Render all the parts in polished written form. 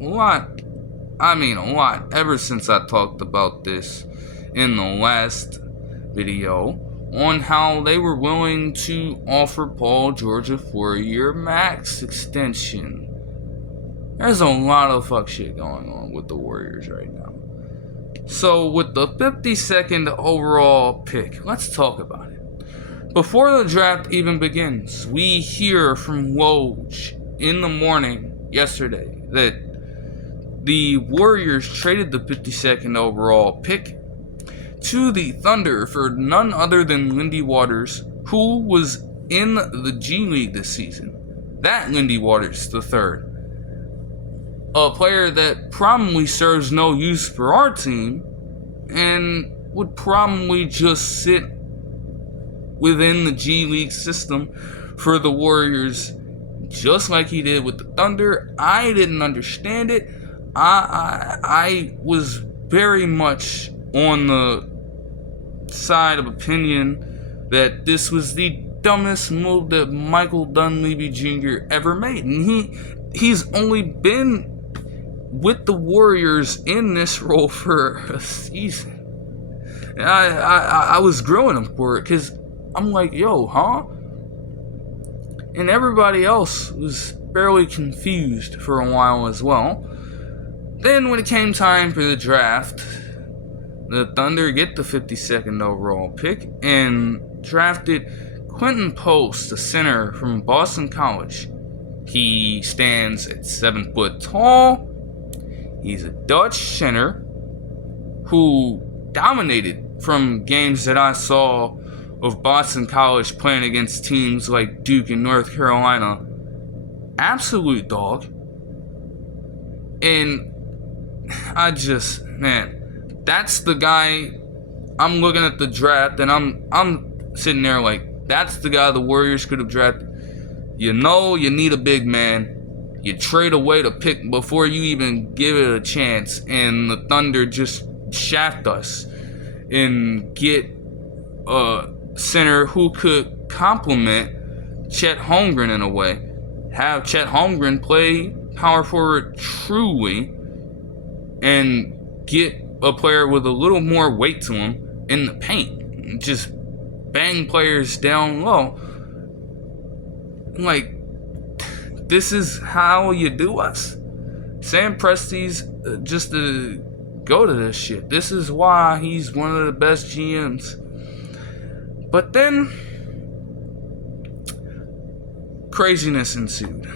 a lot, ever since I talked about this in the last video on how they were willing to offer Paul George a 4-year max extension. There's a lot of fuck shit going on with the Warriors right now. So with the 52nd overall pick, let's talk about it. Before the draft even begins, we hear from Woj in the morning yesterday that the Warriors traded the 52nd overall pick to the Thunder for none other than Lindy Waters, who was in the G League this season. That Lindy Waters III, a player that probably serves no use for our team and would probably just sit within the G League system for the Warriors, just like he did with the Thunder. I didn't understand it. I was very much on the side of opinion that this was the dumbest move that Michael Dunleavy Jr. ever made, and he's only been with the Warriors in this role for a season. And I was grilling him for it because I'm like, yo, huh? And everybody else was fairly confused for a while as well. Then when it came time for the draft, the Thunder get the 52nd overall pick and drafted Quentin Post, a center from Boston College. He stands at 7 foot tall. He's a Dutch center who dominated from games that I saw of Boston College playing against teams like Duke and North Carolina. Absolute dog. And that's the guy. I'm looking at the draft and I'm sitting there like, that's the guy the Warriors could have drafted. You know you need a big man. You trade away the pick before you even give it a chance, and the Thunder just shaft us and get a center who could complement Chet Holmgren in a way. Have Chet Holmgren play power forward truly and get a player with a little more weight to him in the paint. Just bang players down low. Like, this is how you do us? Sam Presti's just to go to this shit. This is why he's one of the best GMs. But then craziness ensued.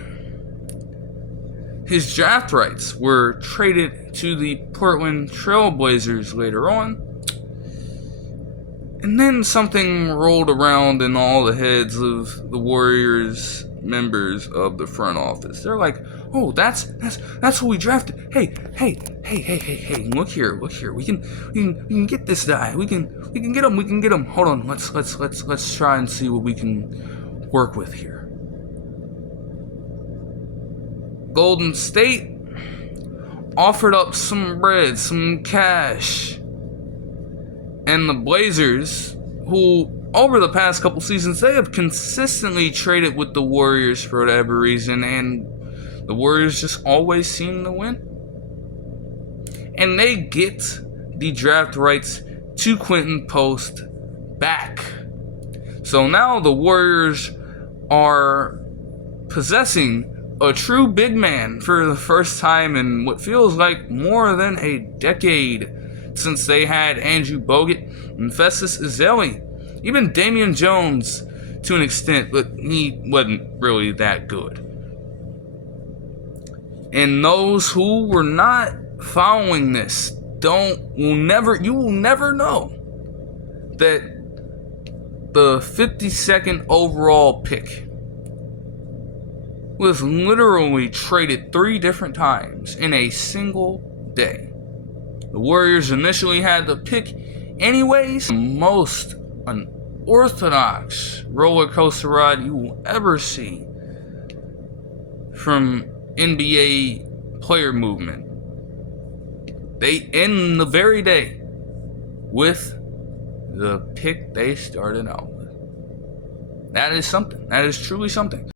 His draft rights were traded to the Portland Trail Blazers later on. And then something rolled around in all the heads of the Warriors members of the front office. They're like, oh, that's who we drafted. Hey, look here. We can get this guy. We can get him. Hold on. Let's try and see what we can work with here. Golden State offered up some bread, some cash. And the Blazers, who over the past couple seasons, they have consistently traded with the Warriors for whatever reason, and the Warriors just always seem to win. And they get the draft rights to Quentin Post back. So now the Warriors are possessing a true big man for the first time in what feels like more than a decade, since they had Andrew Bogut and Festus Ezeli. Even Damian Jones to an extent, but he wasn't really that good. And those who were not following this you will never know that the 52nd overall pick was literally traded 3 different times in a single day. The Warriors initially had the pick anyways. The most unorthodox roller coaster ride you will ever see from NBA player movement. They end the very day with the pick they started out with. That is something. That is truly something.